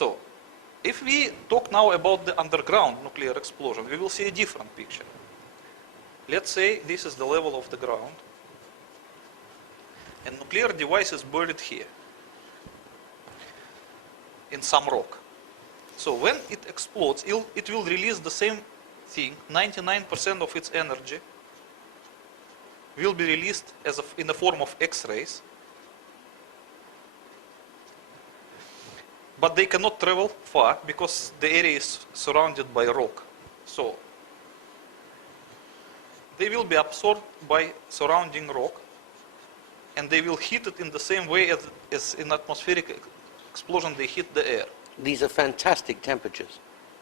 So, if we talk now about the underground nuclear explosion, we will see a different picture. Let's say this is the level of the ground, and nuclear device is buried here, in some rock. So when it explodes, it will release the same thing, 99% of its energy will be released in the form of X-rays, but they cannot travel far because the area is surrounded by rock. So they will be absorbed by surrounding rock, and they will hit it in the same way as in atmospheric explosion they hit the air. These are fantastic temperatures.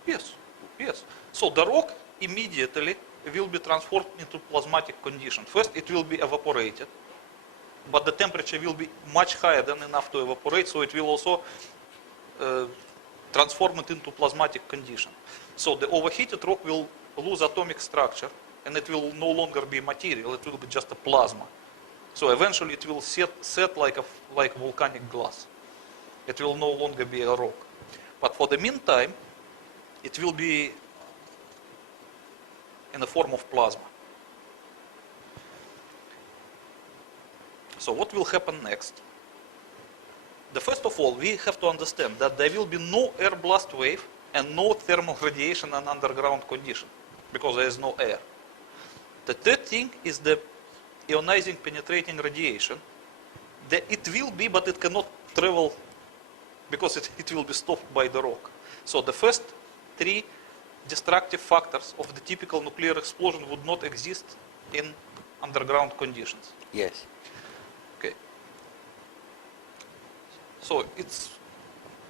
Yes, yes. So the rock immediately will be transformed into plasmatic condition. First it will be evaporated, but the temperature will be much higher than enough to evaporate, so it will also transform it into plasmatic condition. So the overheated rock will lose atomic structure, and it will no longer be material, it will be just a plasma. So eventually it will set like volcanic glass. It will no longer be a rock. But for the meantime, it will be in the form of plasma. So what will happen next? First of all, we have to understand that there will be no air blast wave and no thermal radiation in underground condition, because there is no air. The third thing is the ionizing penetrating radiation. It will be, but it cannot travel because it will be stopped by the rock. So the first three destructive factors of the typical nuclear explosion would not exist in underground conditions. Yes. Okay. So it's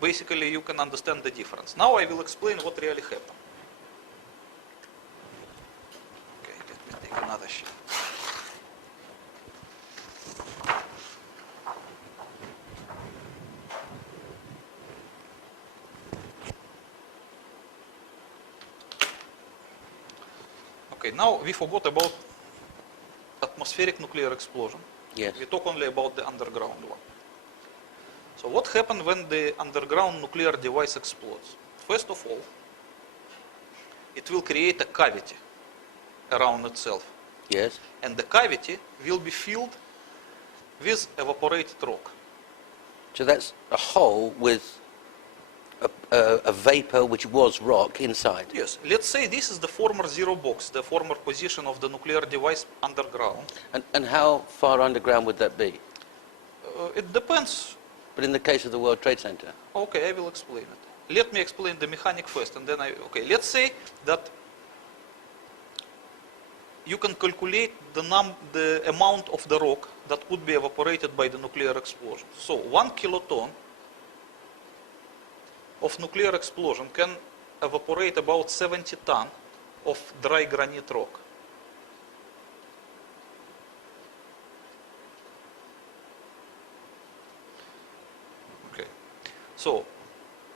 basically you can understand the difference. Now I will explain what really happened. Okay, let me take another sheet. Okay, now we forgot about atmospheric nuclear explosion. Yes. We talk only about the underground one. So what happens when the underground nuclear device explodes? First of all, it will create a cavity around itself. Yes. And the cavity will be filled with evaporated rock. So that's a hole with a vapor which was rock inside. Yes. Let's say this is the former zero box, the former position of the nuclear device underground. And how far underground would that be? It depends. But in the case of the World Trade Center? Okay, I will explain it. Let me explain the mechanic first, and then okay, let's say that you can calculate the amount of the rock that could be evaporated by the nuclear explosion. So 1 kiloton of nuclear explosion can evaporate about 70 tons of dry granite rock. Okay. So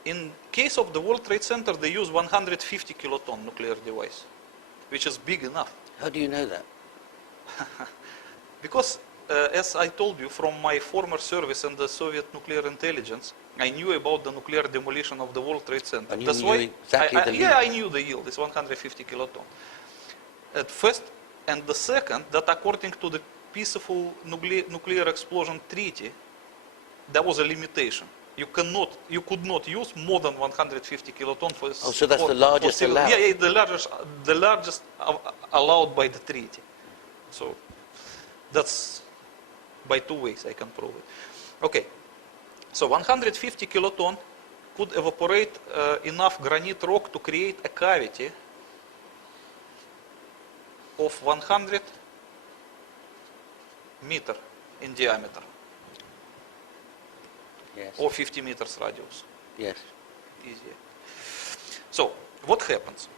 in case of the World Trade Center, they use 150 kiloton nuclear device, which is big enough. How do you know that? Because as I told you, from my former service in the Soviet nuclear intelligence, I knew about the nuclear demolition of the World Trade Center. And you That's knew why exactly the yield. Yeah, I knew the yield. It's 150 kiloton. At first, and the second, that according to the peaceful nuclear explosion treaty, there was a limitation. You could not use more than 150 kiloton for. Oh, so that's the largest allowed. Yeah, the largest allowed by the treaty. So that's by two ways I can prove it. Okay, so 150 kiloton could evaporate enough granite rock to create a cavity of 100 meter in diameter. Yes. Or 50 meters radius. Yes. Easier. So, what happens?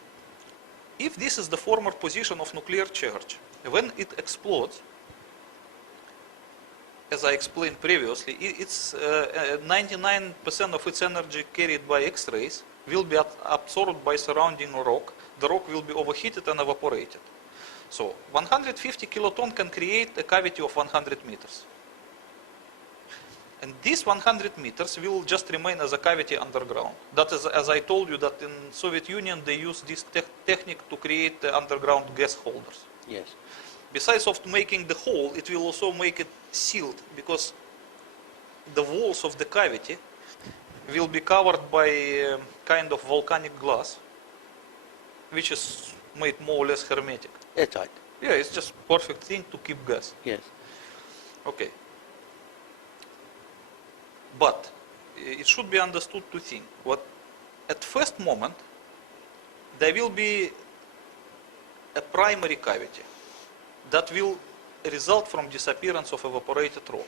If this is the former position of nuclear charge, when it explodes, as I explained previously, it's 99% of its energy carried by X-rays will be absorbed by surrounding rock. The rock will be overheated and evaporated. So, 150 kiloton can create a cavity of 100 meters. And these 100 meters will just remain as a cavity underground. That is, as I told you, that in Soviet Union they use this technique to create underground gas holders. Yes. Besides of making the hole, it will also make it sealed, because the walls of the cavity will be covered by a kind of volcanic glass, which is made more or less hermetic. Airtight. Yeah, it's just perfect thing to keep gas. Yes. Okay. But it should be understood two things. What at first moment there will be a primary cavity that will result from disappearance of evaporated rock.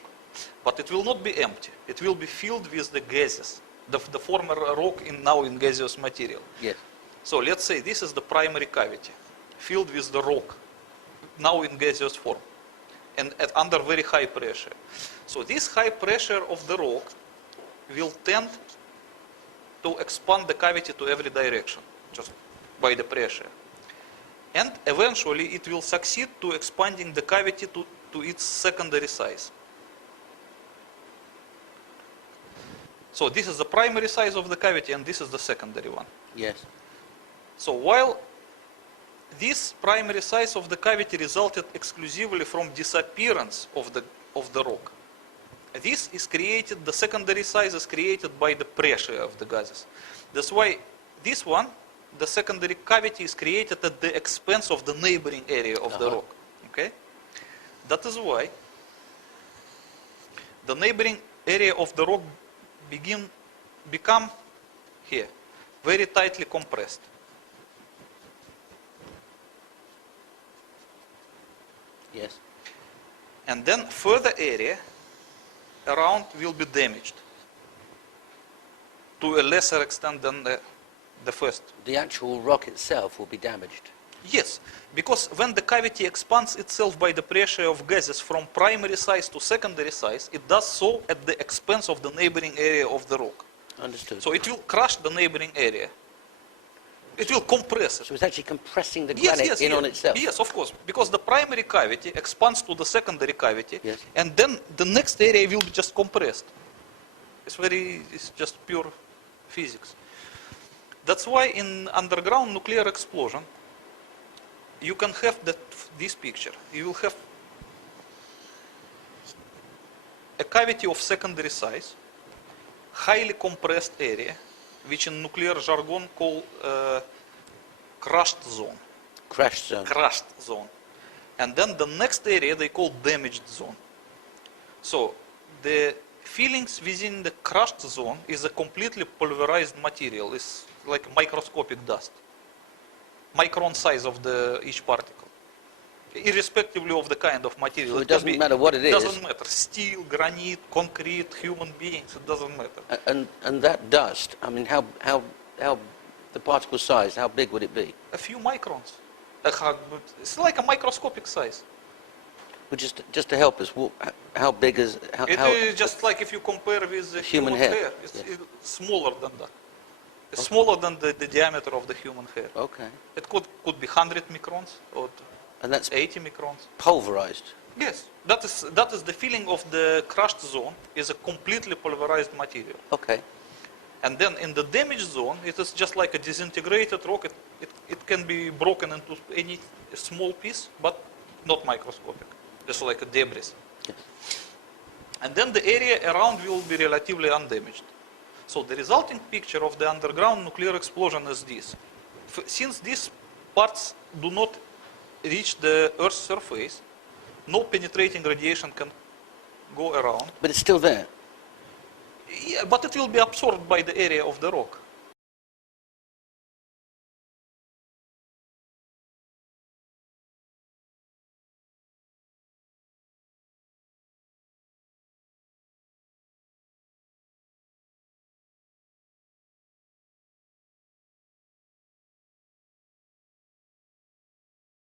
But it will not be empty. It will be filled with the gases, the former rock now in gaseous material. Yes. So let's say this is the primary cavity, filled with the rock, now in gaseous form, and under very high pressure. So this high pressure of the rock will tend to expand the cavity to every direction, just by the pressure. And eventually it will succeed to expanding the cavity to its secondary size. So this is the primary size of the cavity, and this is the secondary one. Yes. So while this primary size of the cavity resulted exclusively from disappearance of the rock, this is created, the secondary size is created by the pressure of the gases. That's why this one, the secondary cavity, is created at the expense of the neighboring area of the rock. Okay? That is why the neighboring area of the rock become here very tightly compressed. Yes. And then further area around will be damaged to a lesser extent than the first. The actual rock itself will be damaged. Yes, because when the cavity expands itself by the pressure of gases from primary size to secondary size, it does so at the expense of the neighboring area of the rock. Understood. So it will crush the neighboring area. It will compress it. So it's actually compressing the granite on itself. Yes, of course, because the primary cavity expands to the secondary cavity, Yes. and then the next area will be just compressed. It's just pure physics. That's why in underground nuclear explosion, you can have this picture. You will have a cavity of secondary size, highly compressed area, which in nuclear jargon called crushed zone. Crashed zone. Crushed zone. And then the next area they call damaged zone. So the fillings within the crushed zone is a completely pulverized material. It's like microscopic dust. Micron size of each particle. Irrespectively of the kind of material. So it doesn't matter what it is. It doesn't matter. Steel, granite, concrete, human beings, it doesn't matter. And that dust, I mean, how the particle size, how big would it be? A few microns. It's like a microscopic size. But just to help us, how big is... It is just like if you compare with the Human human hair. hair. It's Yes. smaller than that. It's smaller than the diameter of the human hair. Okay. It could be 100 microns or And that's 80 microns. pulverized. Yes, that is the feeling of the crushed zone, is a completely pulverized material. Okay. And then in the damaged zone, it is just like a disintegrated rock. It can be broken into any small piece, but not microscopic, just like a debris. Yes. And then the area around will be relatively undamaged. So the resulting picture of the underground nuclear explosion is this. Since these parts do not reach the Earth's surface, no penetrating radiation can go around. But it's still there. Yeah, but it will be absorbed by the area of the rock.